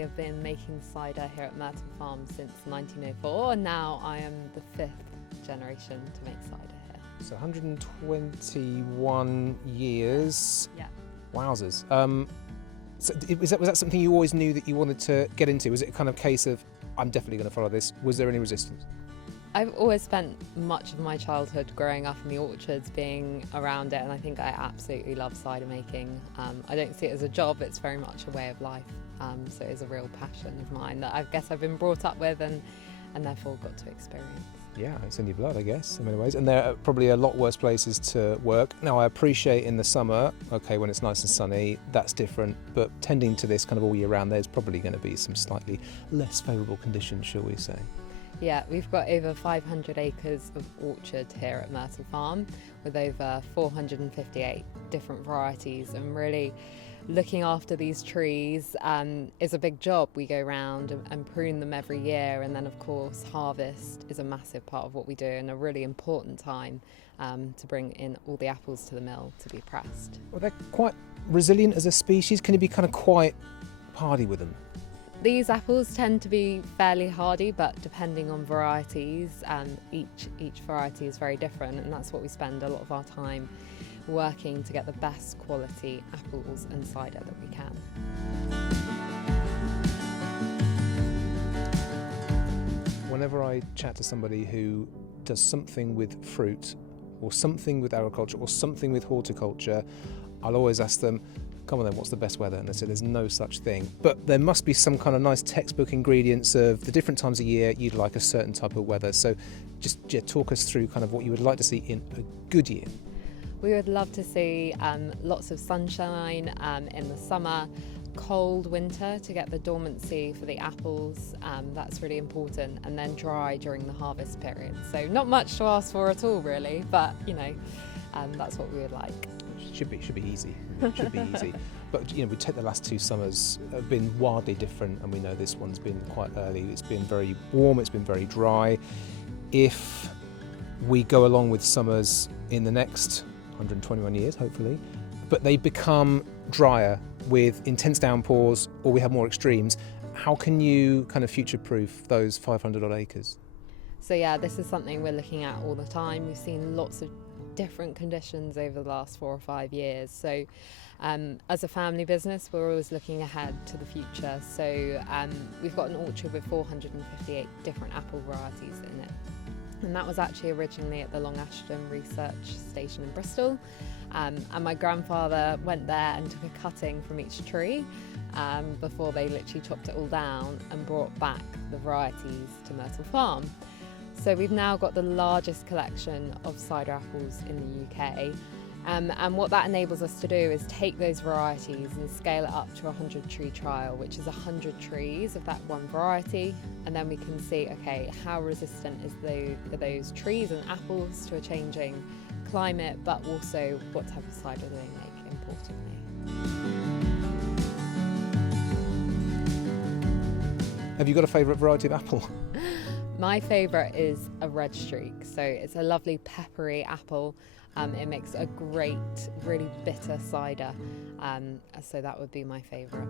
have been making cider here at Myrtle Farm since 1904, and now I am the 5th generation to make cider here. So 121 years. Yeah. Wowzers. So was that something you always knew that you wanted to get into? Was it a kind of case of, I'm definitely going to follow this? Was there any resistance? I've always spent much of my childhood growing up in the orchards, being around it, and I think I absolutely love cider making. I don't see it as a job, it's very much a way of life, so it is a real passion of mine that I guess I've been brought up with and therefore got to experience. Yeah, it's in your blood, I guess, in many ways. And there are probably a lot worse places to work. Now, I appreciate in the summer, okay, when it's nice and sunny, that's different, but tending to this kind of all year round, there's probably going to be some slightly less favourable conditions, shall we say. Yeah, we've got over 500 acres of orchard here at Myrtle Farm with over 458 different varieties, and really looking after these trees is a big job. We go around and prune them every year, and then of course harvest is a massive part of what we do and a really important time to bring in all the apples to the mill to be pressed. Well, they're quite resilient as a species. Can you be kind of quite hardy with them? These apples tend to be fairly hardy, but depending on varieties, each variety is very different, and that's what we spend a lot of our time working to get the best quality apples and cider that we can. Whenever I chat to somebody who does something with fruit or something with agriculture or something with horticulture, I'll always ask them, come on then, what's the best weather? And they say there's no such thing. But there must be some kind of nice textbook ingredients of the different times of year you'd like a certain type of weather. So just talk us through kind of what you would like to see in a good year. We would love to see lots of sunshine in the summer, cold winter to get the dormancy for the apples, that's really important, and then dry during the harvest period. So not much to ask for at all really, but you know, that's what we would like. Should be easy. It should be easy. But you know, we take the last 2 summers have been wildly different, and we know this one's been quite early. It's been very warm, it's been very dry. If we go along with summers in the next 121 years, hopefully, but they become drier with intense downpours, or we have more extremes, how can you kind of future-proof those 500 odd acres? So yeah, this is something we're looking at all the time. We've seen lots of different conditions over the last 4 or 5 years. So as a family business, we're always looking ahead to the future. So we've got an orchard with 458 different apple varieties in it. And that was actually originally at the Long Ashton Research Station in Bristol. And my grandfather went there and took a cutting from each tree before they literally chopped it all down and brought back the varieties to Myrtle Farm. So we've now got the largest collection of cider apples in the UK. And what that enables us to do is take those varieties and scale it up to a 100-tree trial, which is 100 trees of that one variety. And then we can see, okay, how resistant are those trees and apples to a changing climate, but also what type of cider do they make, importantly. Have you got a favourite variety of apple? My favourite is a red streak, so it's a lovely peppery apple. It makes a great, really bitter cider, so that would be my favourite.